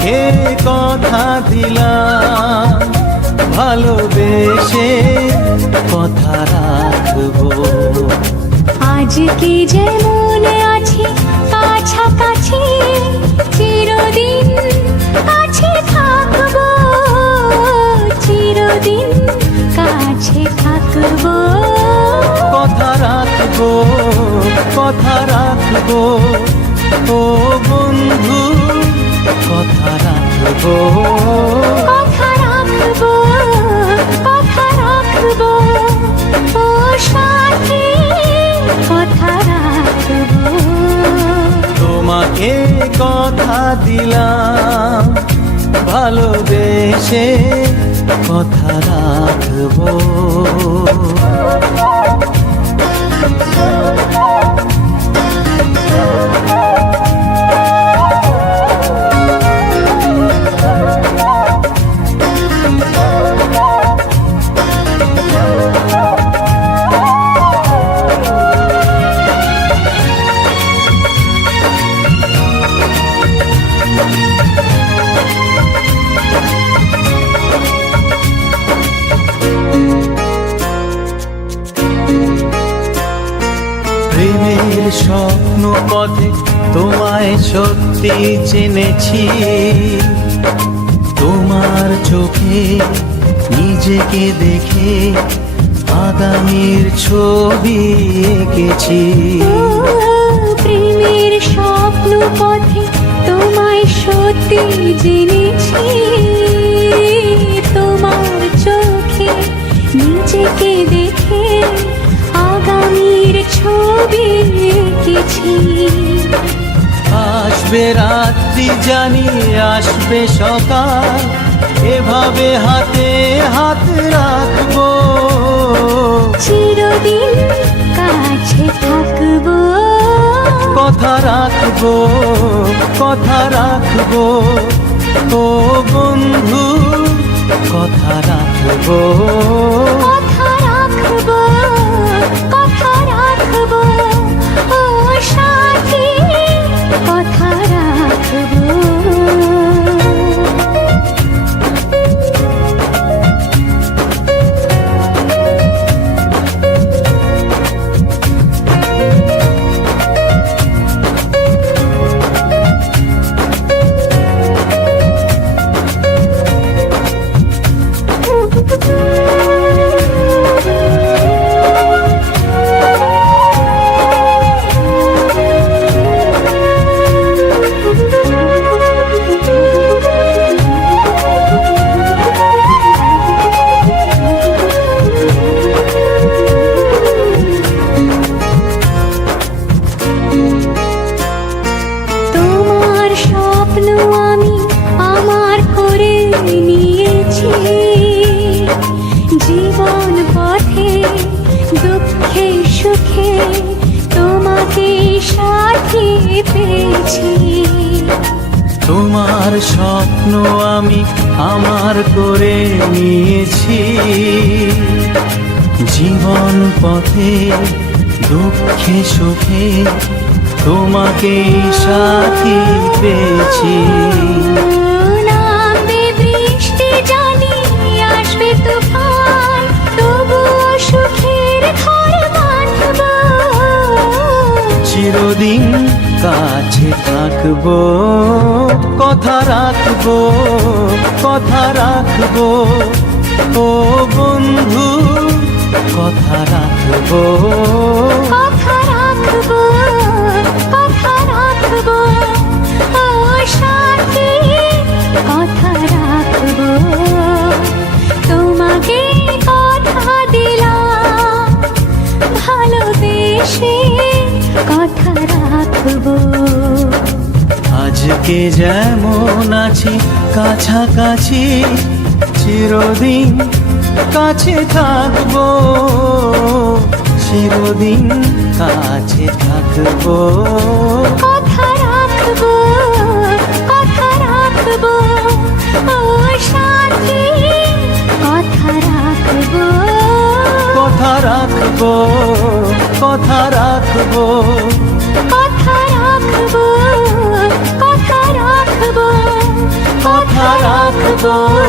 তোমাকে কথা দিলাম, ভালোবেসে কথা রাখবো। আজকে যেমন আছি কাছাকাছি, চিরদিন কাছে থাকবো, চিরদিন কাছে থাকবো। কথা রাখবো, কথা রাখবো, ও বন্ধু কথা রাখবো। কথা রাখবো, কথা রাখবো, ও সাথী কথা রাখবো। তোমাকে কথা দিলাম, ভালোবেসে কথা রাখবো। প্রেমের স্বপ্ন পথে তোমায় সত্যি চিনেছি, তোমার চোখে নিজেকে দেখে আগামীর ছবি এঁকেছি। প্রেমের স্বপ্ন পথে তোমায় সত্যি জেনেছি, তোমার চোখে নিজেকে দেখে আগামীর ছবি এঁকেছি। আসবে রাত্রি জানি আসবে সকাল, এভাবে হাতে হাত রাখবো, চিরদিন কাছে থাকবো। কথা রাখবো, কথা রাখবো, ও বন্ধু কথা রাখবো। কথা রাখবো, কথা রাখবো, ও সাথী কথা রাখবো। তোমার স্বপ্ন আমি আমার করে নিয়েছি, জীবন পথে দুঃখে সুখে তোমাকে সাথী পেয়েছি। তোমার স্বপ্ন আমি আমার করে নিয়েছি, জীবন পথে দুঃখে সুখে তোমাকে সাথী পেয়েছি। নামবে বৃষ্টি জানি আসবে তুফান, তবুও সুখের ঘর বাঁধব, চিরদিন কাছে থাকবো। কথা রাখবো, কথা রাখবো, ও বন্ধু কথা রাখবো। কথা রাখবো, কথা রাখবো, ও সাথী কথা রাখবো। তোমাকে কথা দিলাম, ভালোবেসে কথা রাখবো। আজকে যেমন আছি কাছাকাছি, চিরদিন কাছে থাকবো, চিরদিন কাছে থাকবো। কথা রাখবো, কথা রাখবো, ও সাথী কথা রাখবো। কথা রাখবো, কথা রাখবো, কথা রাখবো, কথা রাখবো, ও রাখবো